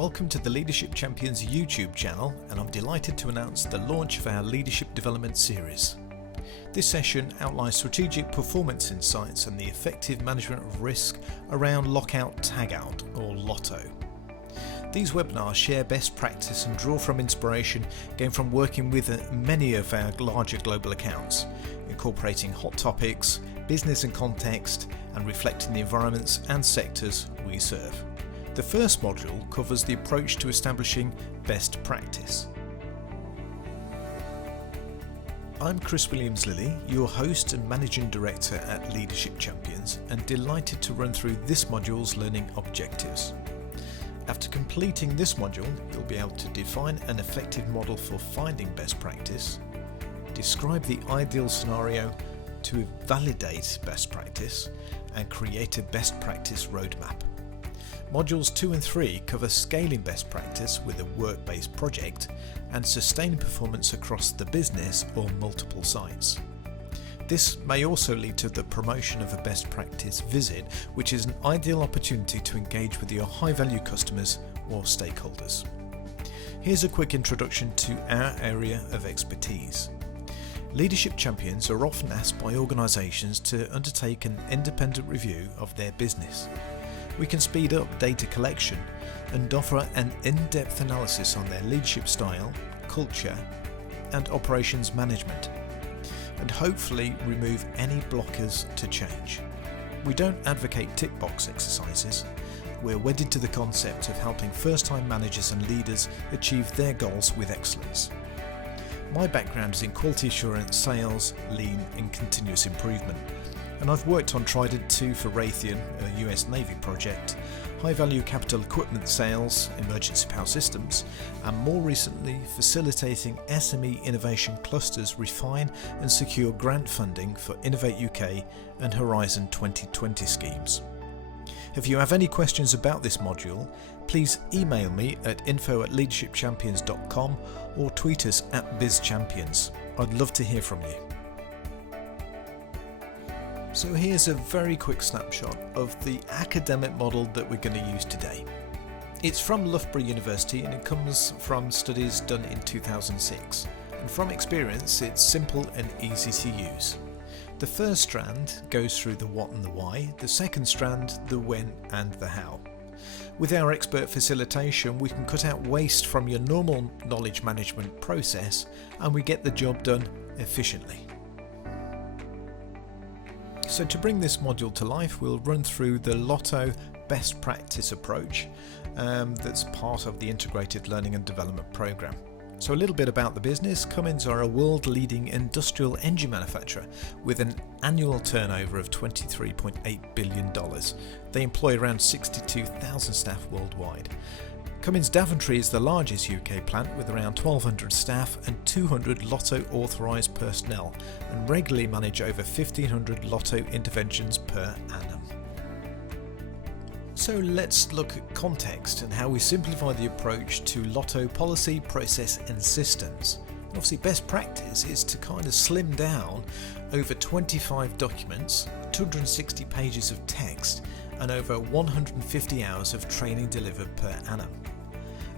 Welcome to the Leadership Champions YouTube channel, and I'm delighted to announce the launch of our Leadership Development Series. This session outlines strategic performance insights and the effective management of risk around LockOut, TagOut or LOTO. These webinars share best practice and draw from inspiration gained from working with many of our larger global accounts, incorporating hot topics, business and context, and reflecting the environments and sectors we serve. The first module covers the approach to establishing best practice. I'm Chris Williams-Lilley, your host and Managing Director at Leadership Champions, and delighted to run through this module's learning objectives. After completing this module, you'll be able to define an effective model for finding best practice, describe the ideal scenario to validate best practice, and create a best practice roadmap. Modules 2 and 3 cover scaling best practice with a work-based project and sustaining performance across the business or multiple sites. This may also lead to the promotion of a best practice visit, which is an ideal opportunity to engage with your high-value customers or stakeholders. Here's a quick introduction to our area of expertise. Leadership champions are often asked by organisations to undertake an independent review of their business. We can speed up data collection and offer an in-depth analysis on their leadership style, culture, and operations management, and hopefully remove any blockers to change. We don't advocate tick box exercises. We're wedded to the concept of helping first-time managers and leaders achieve their goals with excellence. My background is in quality assurance, sales, lean, and continuous improvement. And I've worked on Trident 2 for Raytheon, a US Navy project, high-value capital equipment sales, emergency power systems, and more recently facilitating SME innovation clusters refine and secure grant funding for Innovate UK and Horizon 2020 schemes. If you have any questions about this module, please email me at info@leadershipchampions.com or tweet us @bizchampions. I'd love to hear from you. So here's a very quick snapshot of the academic model that we're going to use today. It's from Loughborough University and it comes from studies done in 2006. And from experience, it's simple and easy to use. The first strand goes through the what and the why, the second strand the when and the how. With our expert facilitation, we can cut out waste from your normal knowledge management process and we get the job done efficiently. So to bring this module to life, we'll run through the LOTO best practice approach that's part of the Integrated Learning and Development Programme. So a little bit about the business. Cummins are a world-leading industrial engine manufacturer with an annual turnover of $23.8 billion. They employ around 62,000 staff worldwide. Cummins Daventry is the largest UK plant with around 1,200 staff and 200 LOTO authorised personnel and regularly manage over 1,500 LOTO interventions per annum. So let's look at context and how we simplify the approach to LOTO policy, process and systems. And obviously best practice is to kind of slim down over 25 documents, 260 pages of text and over 150 hours of training delivered per annum.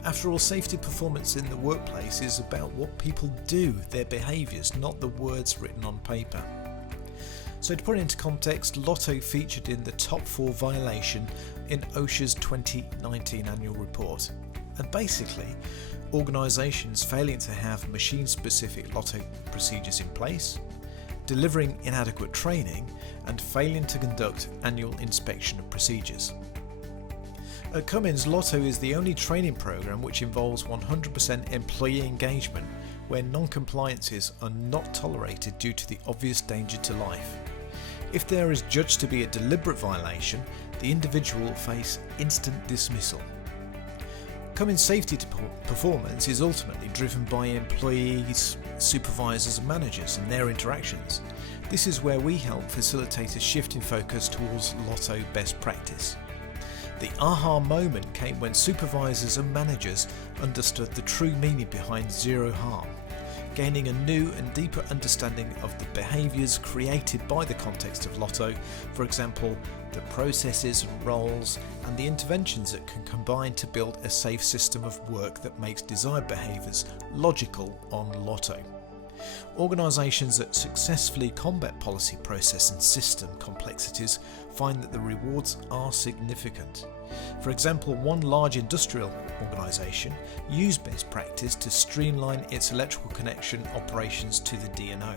After all, safety performance in the workplace is about what people do, their behaviours, not the words written on paper. So to put it into context, LOTO featured in the top 4 violation in OSHA's 2019 annual report. And basically, organisations failing to have machine-specific LOTO procedures in place, delivering inadequate training, and failing to conduct annual inspection of procedures. At Cummins, LOTO is the only training programme which involves 100% employee engagement, where non-compliances are not tolerated due to the obvious danger to life. If there is judged to be a deliberate violation, the individual will face instant dismissal. Cummins' safety performance is ultimately driven by employees, supervisors and managers and their interactions. This is where we help facilitate a shift in focus towards LOTO best practice. The aha moment came when supervisors and managers understood the true meaning behind zero harm. gaining a new and deeper understanding of the behaviours created by the context of LOTO, for example, the processes and roles and the interventions that can combine to build a safe system of work that makes desired behaviours logical on LOTO. Organisations that successfully combat policy, process and system complexities find that the rewards are significant. For example, one large industrial organisation used best practice to streamline its electrical connection operations to the D&O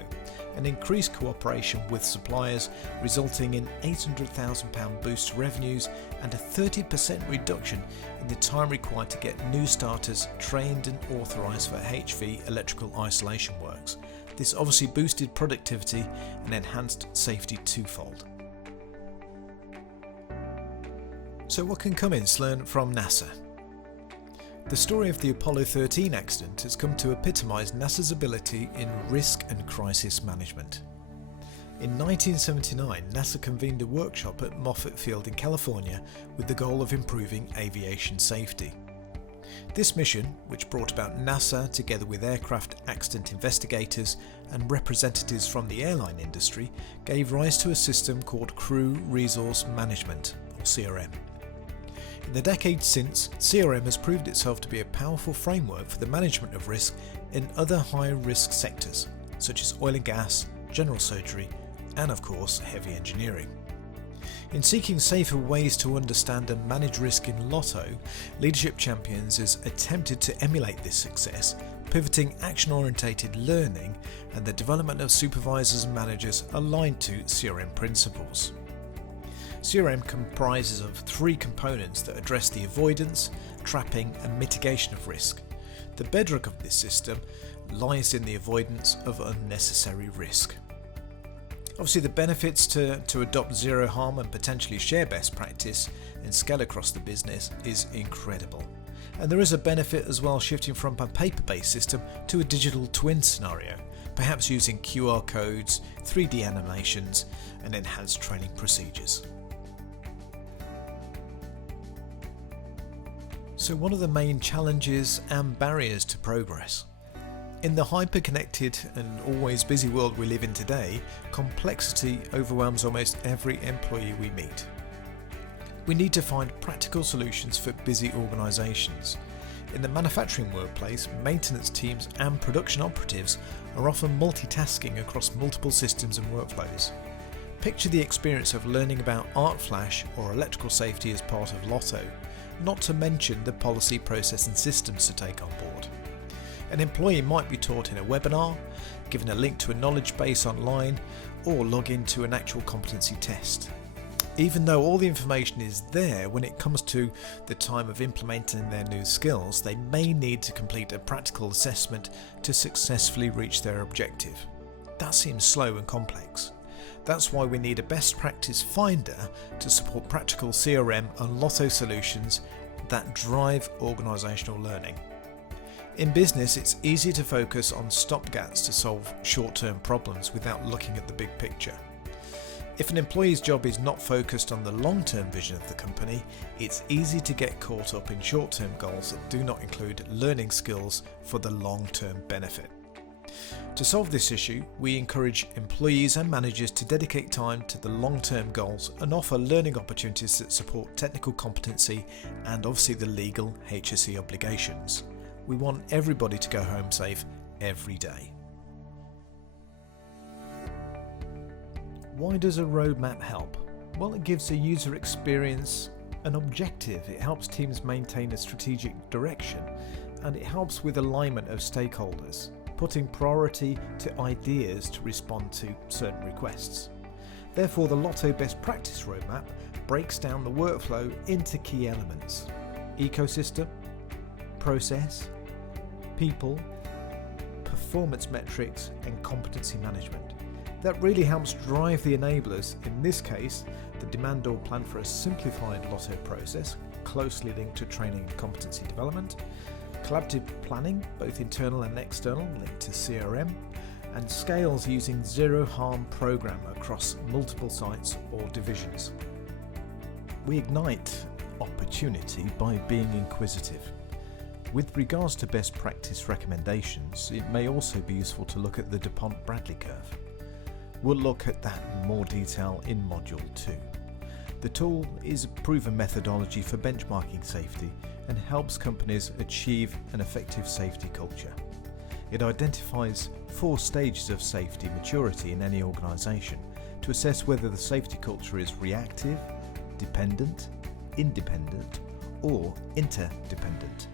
and increase cooperation with suppliers, resulting in £800,000 boost to revenues and a 30% reduction in the time required to get new starters trained and authorised for HV electrical isolation works. This obviously boosted productivity and enhanced safety twofold. So what can Cummins learn from NASA? The story of the Apollo 13 accident has come to epitomise NASA's ability in risk and crisis management. In 1979, NASA convened a workshop at Moffett Field in California with the goal of improving aviation safety. This mission, which brought about NASA together with aircraft accident investigators and representatives from the airline industry, gave rise to a system called Crew Resource Management, or CRM. In the decades since, CRM has proved itself to be a powerful framework for the management of risk in other high-risk sectors, such as oil and gas, general surgery, and of course, heavy engineering. In seeking safer ways to understand and manage risk in LOTO, Leadership Champions has attempted to emulate this success, pivoting action-orientated learning and the development of supervisors and managers aligned to CRM principles. CRM comprises of three components that address the avoidance, trapping and mitigation of risk. The bedrock of this system lies in the avoidance of unnecessary risk. Obviously, the benefits to adopt zero harm and potentially share best practice and scale across the business is incredible. And there is a benefit as well shifting from a paper-based system to a digital twin scenario, perhaps using QR codes, 3D animations and enhanced training procedures. So what are the main challenges and barriers to progress? In the hyper-connected and always busy world we live in today, complexity overwhelms almost every employee we meet. We need to find practical solutions for busy organisations. In the manufacturing workplace, maintenance teams and production operatives are often multitasking across multiple systems and workflows. Picture the experience of learning about arc flash or electrical safety as part of LOTO, not to mention the policy, process and systems to take on board. An employee might be taught in a webinar, given a link to a knowledge base online, or log into an actual competency test. Even though all the information is there, when it comes to the time of implementing their new skills, they may need to complete a practical assessment to successfully reach their objective. That seems slow and complex. That's why we need a best practice finder to support practical CRM and LOTO solutions that drive organisational learning. In business, it's easy to focus on stopgaps to solve short-term problems without looking at the big picture. If an employee's job is not focused on the long-term vision of the company, it's easy to get caught up in short-term goals that do not include learning skills for the long-term benefit. To solve this issue, we encourage employees and managers to dedicate time to the long-term goals and offer learning opportunities that support technical competency and obviously the legal HSE obligations. We want everybody to go home safe every day. Why does a roadmap help? Well, it gives a user experience an objective. It helps teams maintain a strategic direction, and it helps with alignment of stakeholders, putting priority to ideas to respond to certain requests. Therefore, the LOTO Best Practice Roadmap breaks down the workflow into key elements: ecosystem, process, people, performance metrics, and competency management. That really helps drive the enablers, in this case, the demand or plan for a simplified LOTO process, closely linked to training and competency development, collaborative planning, both internal and external, linked to CRM, and scales using zero harm program across multiple sites or divisions. We ignite opportunity by being inquisitive. With regards to best practice recommendations, it may also be useful to look at the DuPont-Bradley curve. We'll look at that in more detail in Module 2. The tool is a proven methodology for benchmarking safety and helps companies achieve an effective safety culture. It identifies 4 stages of safety maturity in any organisation to assess whether the safety culture is reactive, dependent, independent, or interdependent.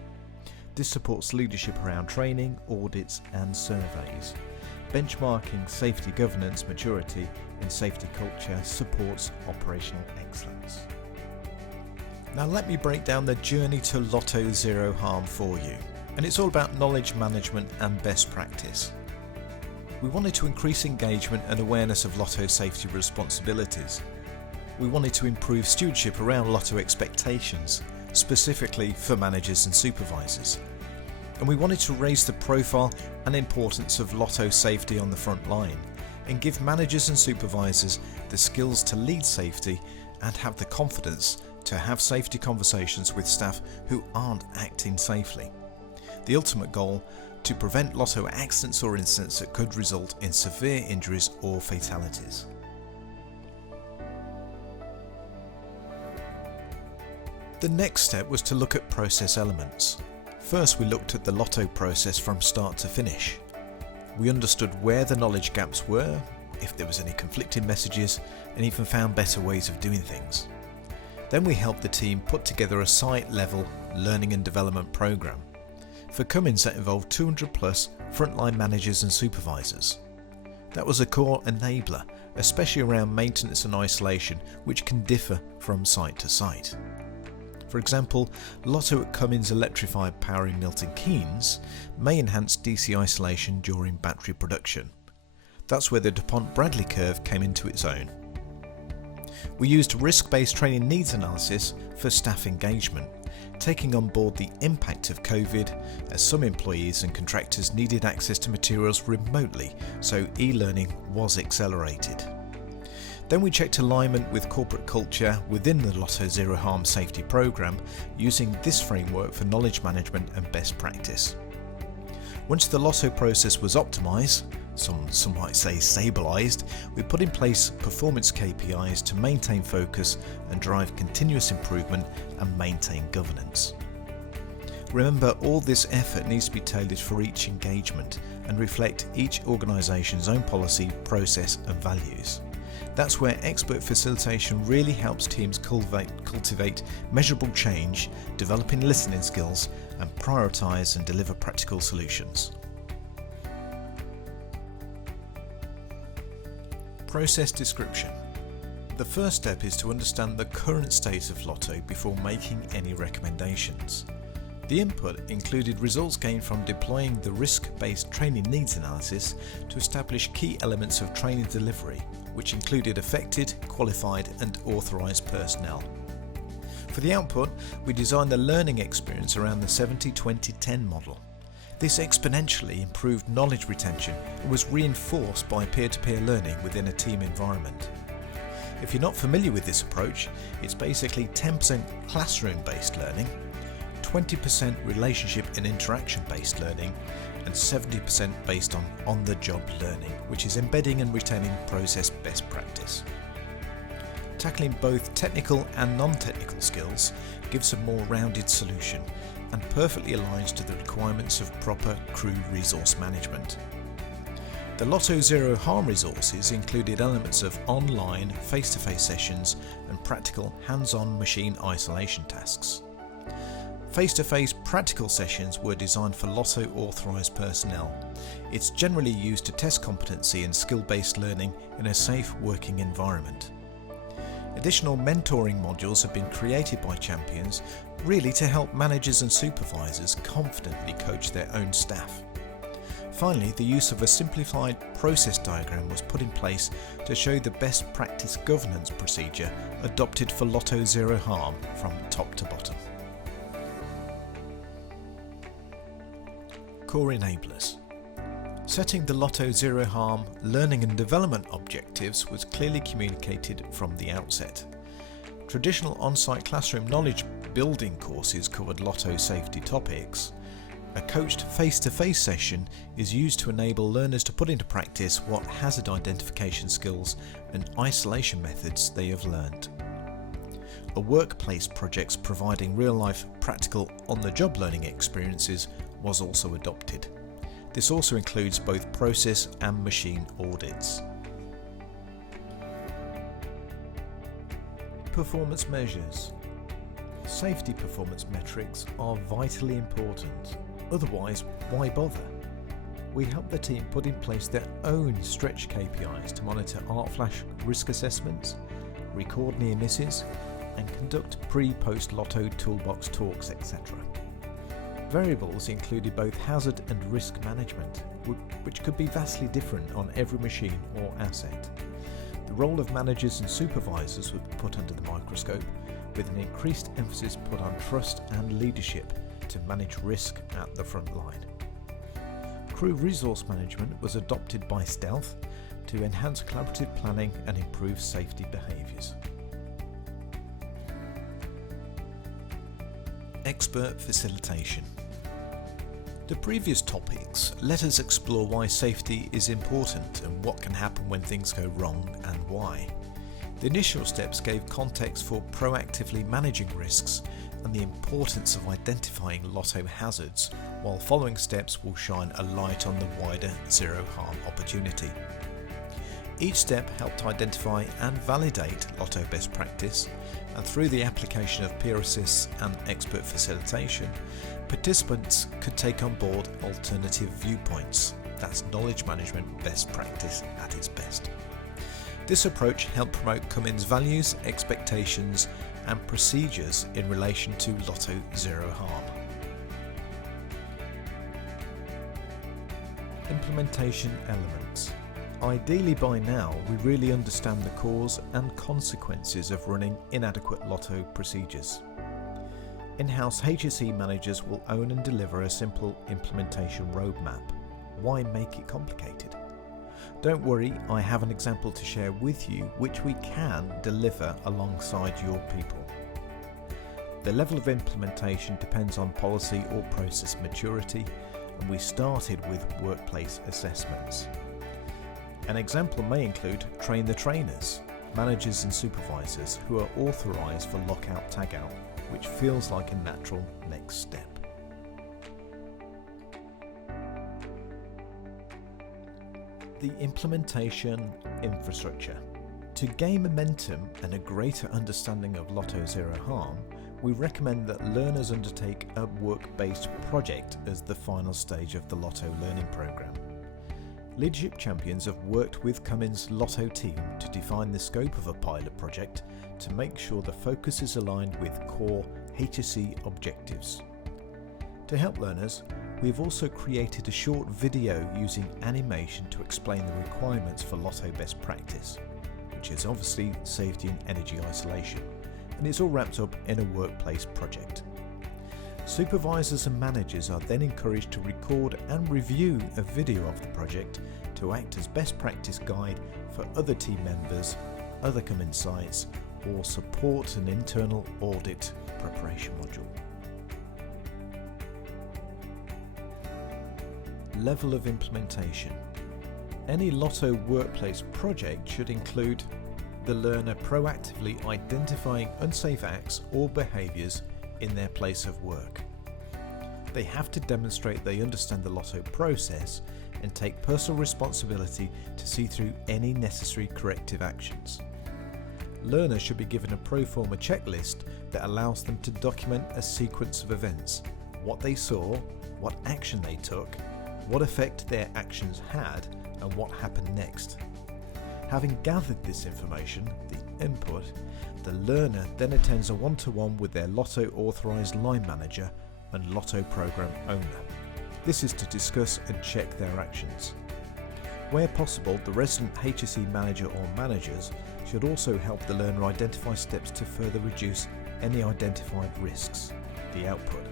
This supports leadership around training, audits and surveys. Benchmarking safety governance maturity in safety culture supports operational excellence. Now let me break down the journey to LOTO Zero Harm for you, and it's all about knowledge management and best practice. We wanted to increase engagement and awareness of LOTO safety responsibilities. We wanted to improve stewardship around LOTO expectations, specifically for managers and supervisors. And we wanted to raise the profile and importance of LOTO safety on the front line and give managers and supervisors the skills to lead safety and have the confidence to have safety conversations with staff who aren't acting safely. The ultimate goal, to prevent LOTO accidents or incidents that could result in severe injuries or fatalities. The next step was to look at process elements. First, we looked at the LOTO process from start to finish. We understood where the knowledge gaps were, if there was any conflicting messages, and even found better ways of doing things. Then we helped the team put together a site-level learning and development program. For Cummins, that involved 200 plus frontline managers and supervisors. That was a core enabler, especially around maintenance and isolation, which can differ from site to site. For example, LOTO at Cummins Electrified Power in Milton Keynes may enhance DC isolation during battery production. That's where the DuPont-Bradley curve came into its own. We used risk-based training needs analysis for staff engagement, taking on board the impact of COVID, as some employees and contractors needed access to materials remotely, so e-learning was accelerated. Then we checked alignment with corporate culture within the LOTO Zero Harm safety program using this framework for knowledge management and best practice. Once the LOTO process was optimized, some might say stabilized, we put in place performance KPIs to maintain focus and drive continuous improvement and maintain governance. Remember, all this effort needs to be tailored for each engagement and reflect each organization's own policy, process and values. That's where expert facilitation really helps teams cultivate measurable change, developing listening skills, and prioritize and deliver practical solutions. Process description. The first step is to understand the current state of LOTO before making any recommendations. The input included results gained from deploying the risk-based training needs analysis to establish key elements of training delivery, which included affected, qualified and authorised personnel. For the output, we designed the learning experience around the 70-20-10 model. This exponentially improved knowledge retention and was reinforced by peer-to-peer learning within a team environment. If you're not familiar with this approach, it's basically 10% classroom-based learning, 20% relationship and interaction-based learning, and 70% based on on-the-job learning, which is embedding and retaining process best practice. Tackling both technical and non-technical skills gives a more rounded solution and perfectly aligns to the requirements of proper crew resource management. The LOTO Zero Harm resources included elements of online, face-to-face sessions and practical hands-on machine isolation tasks. Face-to-face practical sessions were designed for LOTO authorised personnel. It's generally used to test competency and skill-based learning in a safe working environment. Additional mentoring modules have been created by champions, really to help managers and supervisors confidently coach their own staff. Finally, the use of a simplified process diagram was put in place to show the best practice governance procedure adopted for LOTO Zero Harm from top to bottom. Core enablers. Setting the LOTO Zero Harm learning and development objectives was clearly communicated from the outset. Traditional on-site classroom knowledge building courses covered LOTO safety topics, A coached face-to-face session is used to enable learners to put into practice what hazard identification skills and isolation methods they have learned. A workplace project providing real-life, practical, on-the-job learning experiences was also adopted. This also includes both process and machine audits. Performance measures. Safety performance metrics are vitally important. Otherwise, why bother? We help the team put in place their own stretch KPIs to monitor arc flash risk assessments, record near misses, and conduct pre-post LOTO toolbox talks, etc. Variables included both hazard and risk management, which could be vastly different on every machine or asset. The role of managers and supervisors would be put under the microscope, with an increased emphasis put on trust and leadership to manage risk at the front line. Crew resource management was adopted by Stealth to enhance collaborative planning and improve safety behaviours. Expert facilitation. The previous topics let us explore why safety is important and what can happen when things go wrong and why. The initial steps gave context for proactively managing risks and the importance of identifying LOTO hazards, while following steps will shine a light on the wider zero harm opportunity. Each step helped identify and validate LOTO best practice, and through the application of peer assists and expert facilitation, participants could take on board alternative viewpoints. That's knowledge management best practice at its best. This approach helped promote Cummins' values, expectations and procedures in relation to LOTO Zero Harm. Implementation elements. Ideally by now we really understand the cause and consequences of running inadequate LOTO procedures. In-house HSE managers will own and deliver a simple implementation roadmap. Why make it complicated? Don't worry, I have an example to share with you which we can deliver alongside your people. The level of implementation depends on policy or process maturity, and we started with workplace assessments. An example may include train the trainers, managers and supervisors who are authorised for lockout tagout, which feels like a natural next step. The implementation infrastructure. To gain momentum and a greater understanding of LOTO Zero Harm, we recommend that learners undertake a work-based project as the final stage of the LOTO learning programme. Leadership champions have worked with Cummins' LOTO team to define the scope of a pilot project to make sure the focus is aligned with core HSE objectives. To help learners, we have also created a short video using animation to explain the requirements for LOTO best practice, which is obviously safety and energy isolation, and it's all wrapped up in a workplace project. Supervisors and managers are then encouraged to record and review a video of the project to act as best practice guide for other team members, other Cummins sites, or support an internal audit preparation module. Level of implementation. Any LOTO workplace project should include the learner proactively identifying unsafe acts or behaviours in their place of work. They have to demonstrate they understand the LOTO process and take personal responsibility to see through any necessary corrective actions. Learners should be given a pro forma checklist that allows them to document a sequence of events, what they saw, what action they took, what effect their actions had, and what happened next. Having gathered this information, the input, the learner then attends a one-to-one with their LOTO authorised line manager and LOTO Programme Owner. This is to discuss and check their actions. Where possible, the resident HSE manager or managers should also help the learner identify steps to further reduce any identified risks, the output.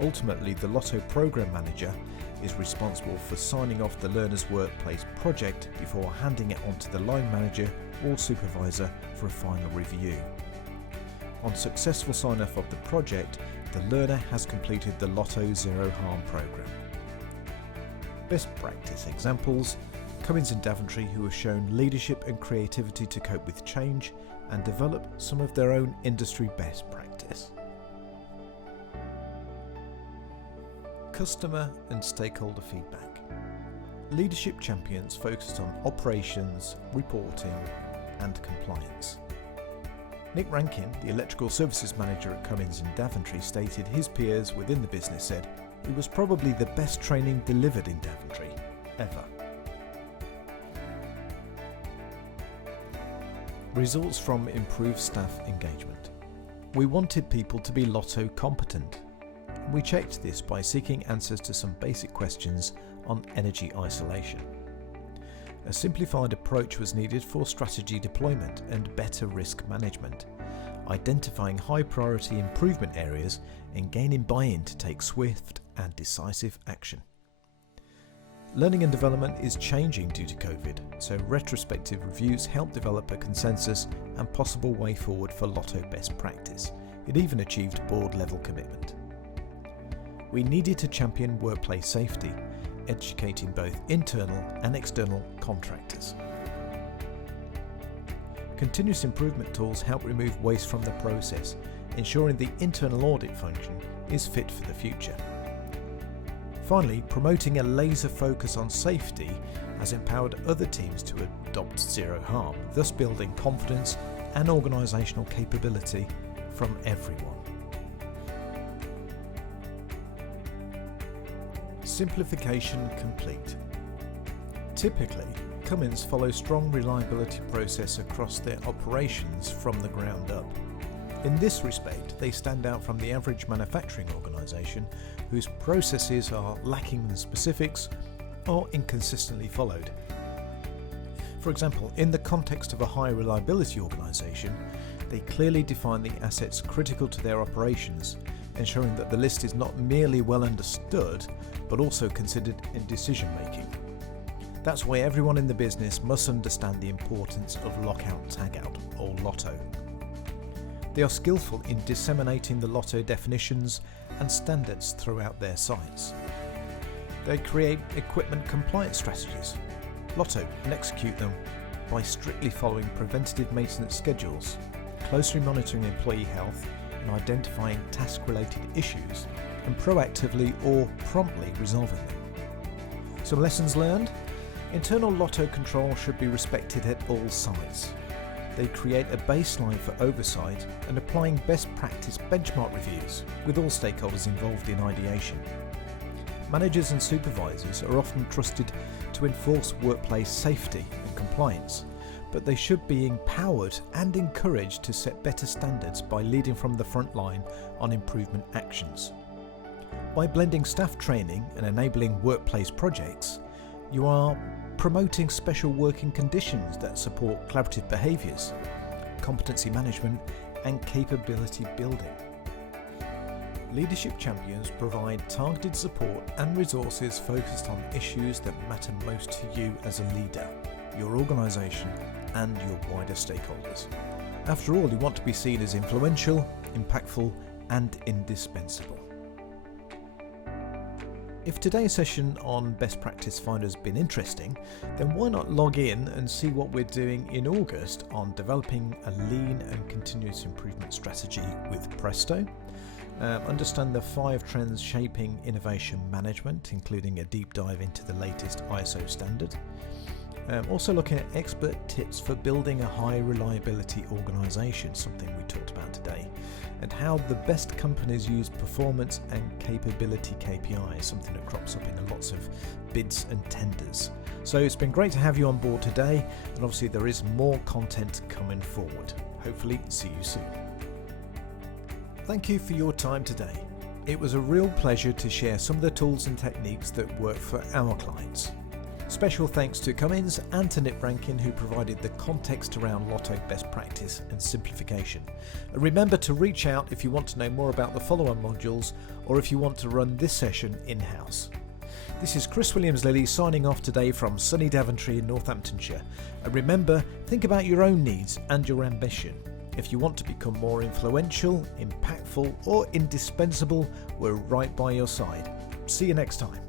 Ultimately, the LOTO Programme Manager is responsible for signing off the learner's workplace project before handing it on to the line manager or supervisor for a final review. On successful sign-off of the project, the learner has completed the LOTO Zero Harm programme. Best practice examples: Cummins and Daventry, who have shown leadership and creativity to cope with change and develop some of their own industry best practice. Customer and stakeholder feedback. Leadership champions focused on operations, reporting and compliance. Nick Rankin, the electrical services manager at Cummins and Daventry, stated his peers within the business said it was probably the best training delivered in Daventry ever. Results from improved staff engagement. We wanted people to be LOTO competent. We checked this by seeking answers to some basic questions on energy isolation. A simplified approach was needed for strategy deployment and better risk management, identifying high priority improvement areas and gaining buy-in to take swift and decisive action. Learning and development is changing due to COVID, so retrospective reviews help develop a consensus and possible way forward for LOTO best practice. It even achieved board level commitment. We needed to champion workplace safety, educating both internal and external contractors. Continuous improvement tools help remove waste from the process, ensuring the internal audit function is fit for the future. Finally, promoting a laser focus on safety has empowered other teams to adopt zero harm, thus building confidence and organisational capability from everyone. Simplification complete. Typically, Cummins follows strong reliability process across their operations from the ground up. In this respect, they stand out from the average manufacturing organisation whose processes are lacking in specifics or inconsistently followed. For example, in the context of a high reliability organisation, they clearly define the assets critical to their operations, ensuring that the list is not merely well understood but also considered in decision making. That's why everyone in the business must understand the importance of LockOut, TagOut or LOTO. They are skillful in disseminating the LOTO definitions and standards throughout their sites. They create equipment compliance strategies, LOTO, and execute them by strictly following preventative maintenance schedules, closely monitoring employee health and identifying task-related issues, and proactively or promptly resolving them. Some lessons learned: internal LOTO control should be respected at all sites. They create a baseline for oversight and applying best practice benchmark reviews with all stakeholders involved in ideation. Managers and supervisors are often trusted to enforce workplace safety and compliance, but they should be empowered and encouraged to set better standards by leading from the front line on improvement actions. By blending staff training and enabling workplace projects, you are promoting special working conditions that support collaborative behaviours, competency management and capability building. Leadership champions provide targeted support and resources focused on issues that matter most to you as a leader, your organisation and your wider stakeholders. After all, you want to be seen as influential, impactful and indispensable. If today's session on Best Practice Finder has been interesting, then why not log in and see what we're doing in August on developing a lean and continuous improvement strategy with Presto. Understand the 5 trends shaping innovation management, including a deep dive into the latest ISO standard. Also looking at expert tips for building a high reliability organisation, something we talked about today, and how the best companies use performance and capability KPIs, something that crops up in lots of bids and tenders. So it's been great to have you on board today, and obviously there is more content coming forward. Hopefully see you soon. Thank you for your time today. It was a real pleasure to share some of the tools and techniques that work for our clients. Special thanks to Cummins and to Nick Rankin, who provided the context around LOTO best practice and simplification. And remember to reach out if you want to know more about the follow-on modules or if you want to run this session in-house. This is Chris Williams-Lilley signing off today from sunny Daventry in Northamptonshire. And remember, think about your own needs and your ambition. If you want to become more influential, impactful, or indispensable, we're right by your side. See you next time.